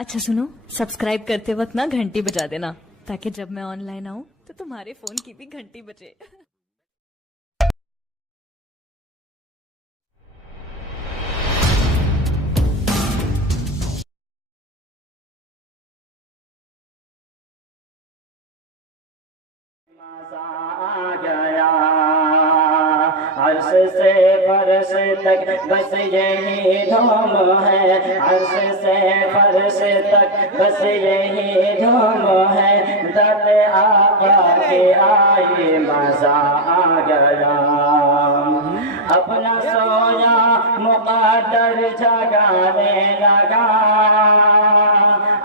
अच्छा सुनो, सब्सक्राइब करते वक्त ना घंटी बजा देना, ताकि जब मैं ऑनलाइन आऊं तो तुम्हारे फोन की भी घंटी बजे। आ गया अर्श से फर्श तक बस यही धूम है, अर्श से फर्श तक बस यही धूम है। दर आका के आई मजा आ गया, अपना सोया मुक़द्दर जगाने लगा,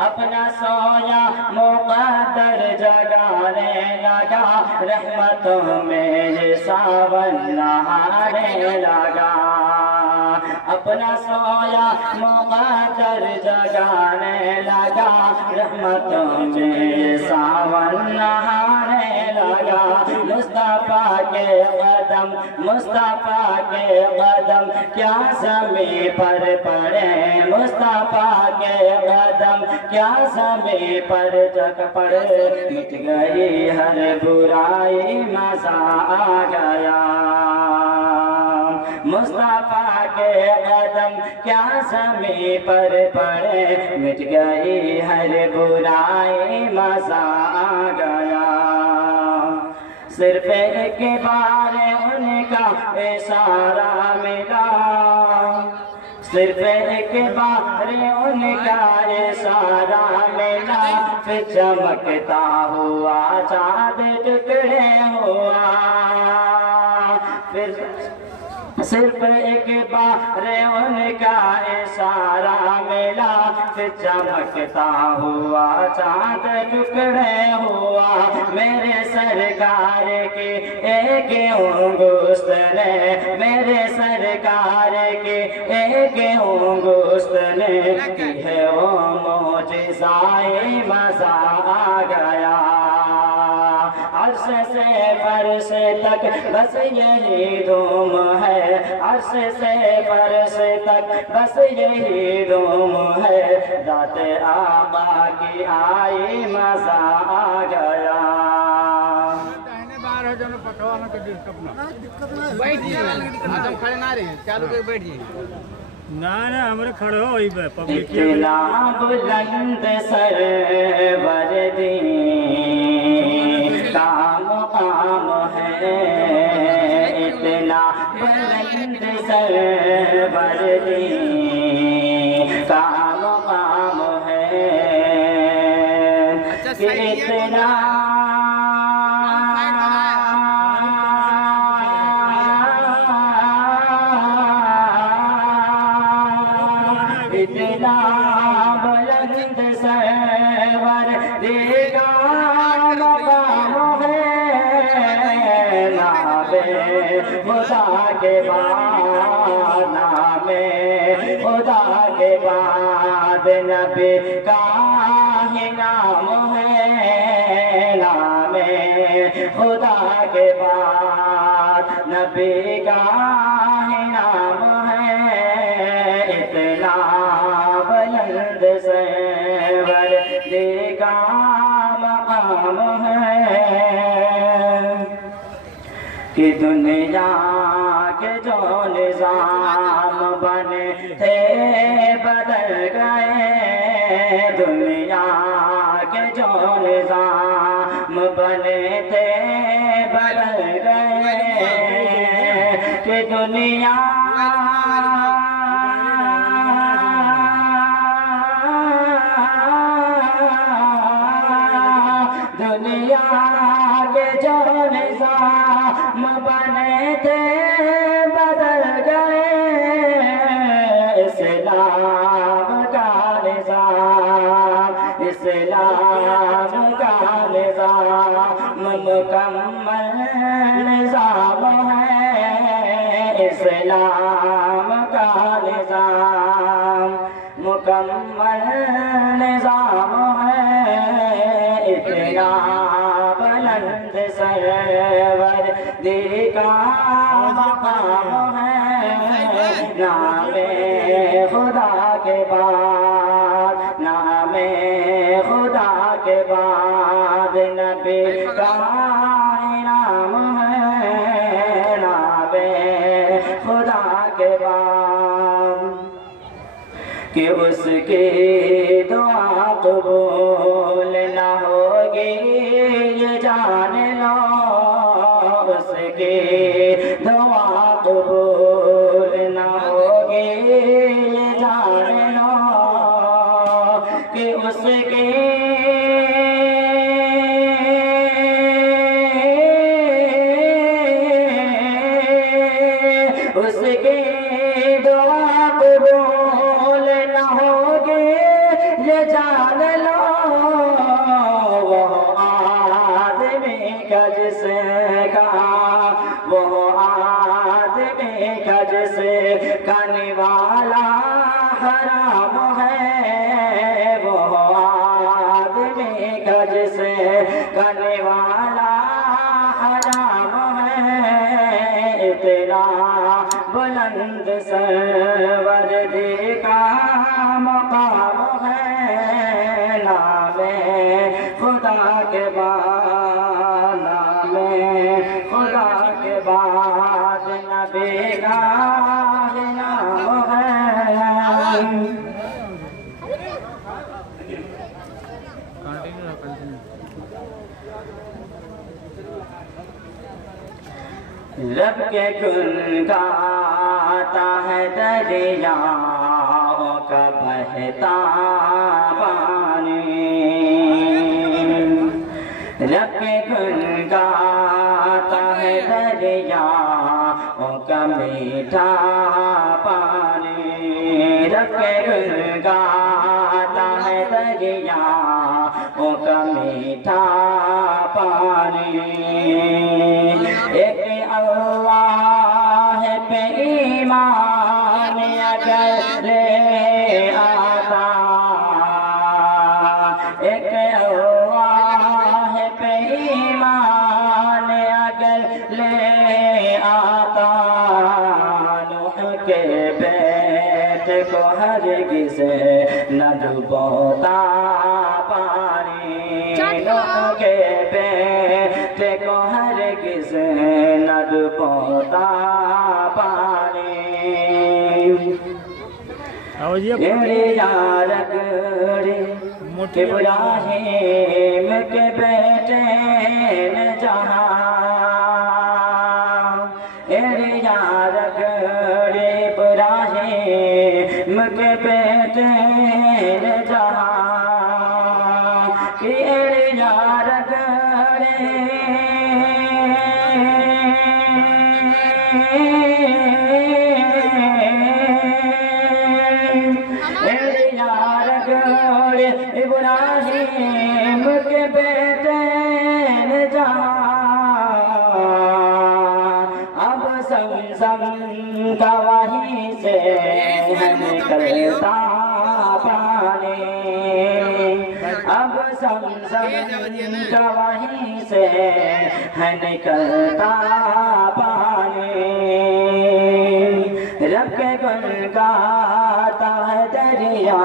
अपना सोया मुक़द्दर जगाने लगा। रहमतों में ये सावन नहाने लगा, अपना सोया मुक़द्दर जगाने लगा। रहमतों में ये सावन नहाने लगा। मुस्तफा के कदम, मुस्तफा के कदम क्या ज़मीं पर पड़े, मुस्तफा के कदम क्या ज़मीं पर जग पड़े। मिट गई हर बुराई, मज़ा आ गया। मुस्तफा के कदम क्या ज़मीं पर पड़े, मिट गई हर बुराई, मज़ा आ गया। सिर्फ एक बार उनका इशारा मिला, सिर्फ एक बार उनका इशारा मिला। फिर चमकता हुआ चाँद टुकड़े हुआ, फिर सिर्फ एक बार उनका इशारा मिला। फिर चमकता हुआ चाँद टुकड़े हुआ। मेरे सरकार के एक अंगुष्ठ ने, मेरे सरकार के एक अंगुष्ठ ने की है वो मौजिज़ाए, मज़ा आ गया। अर्श से फर्श तक बस यही धूम है, अर्श से फर्श तक बस यही धूम है। रात आका की आई, मज़ा आ गया। ना हमारे खड़े हो वही पे पब्लिक। इतना बुलंद सरवरदी का मुकाम है, इतना बुलंद सरवरदी का मुकाम है कि इतना इतना बुलंद सरवरदी का मुकाम है। नामे खुदा के बाद, नामे खुदा के बाद नबी का ही नाम है। नामे खुदा के बाद नबी का ही नाम है। इतना बुलंद सरवरदी का मकाम है कि दुनिया के जो निज़ाम बने थे बदल गए, दुनिया के जो निज़ाम बने थे बदल गए। कि दुनिया दुनिया के जो निज़ाम बने थे बदल गए। इस्लाम का निज़ाम, इस्लाम का निज़ाम मुकम्मल निज़ाम है। इस्लाम का निज़ाम मुकम्मल निज़ाम है। इतना बुलंद सरवरदी का मकाम है। नामे खुदा के बाद, नाम के बाद कि उसकी दुआ कबूल न होगी ये जान लो, उसकी दुआ कबूल न होगी ये जान लो कि उसकी दुआ कबूल न होगी ये जान लो, वो आदमी का जिसका वो आदमी का जिसका निवाला हराम है, वो आदमी का जिसका निवाला हराम है। इतना बुलंद सरवरदी का मकाम है, नामे खुदा के बाद नामे खुदा के बाद नबी का नाम है। रब के गुण गाता है दरियाओं का बहता पानी, रब के गुण गाता है दरियाओं का मीठा पानी, रब के गुण गाता है दरियाओं का मीठा पानी। एक अल्लाह पे ईमान अगर ले आता, एक अल्लाह पे ईमान अगर ले आता, नूह के बेटे को हरगिज़ न डुबोता पानी, नूह के बेटे को हरगिज़ न डुबोता पानी। इब्राहीम के बेटे ने जहाँ इब्राहीम के बेटे ने जहाँ कि इब्राहीम के बेटे ने जहाँ अब समसम का वहीं से निकलता पानी, अब समसम का वहीं से है निकलता पानी। रब के गुण गाता है दरिया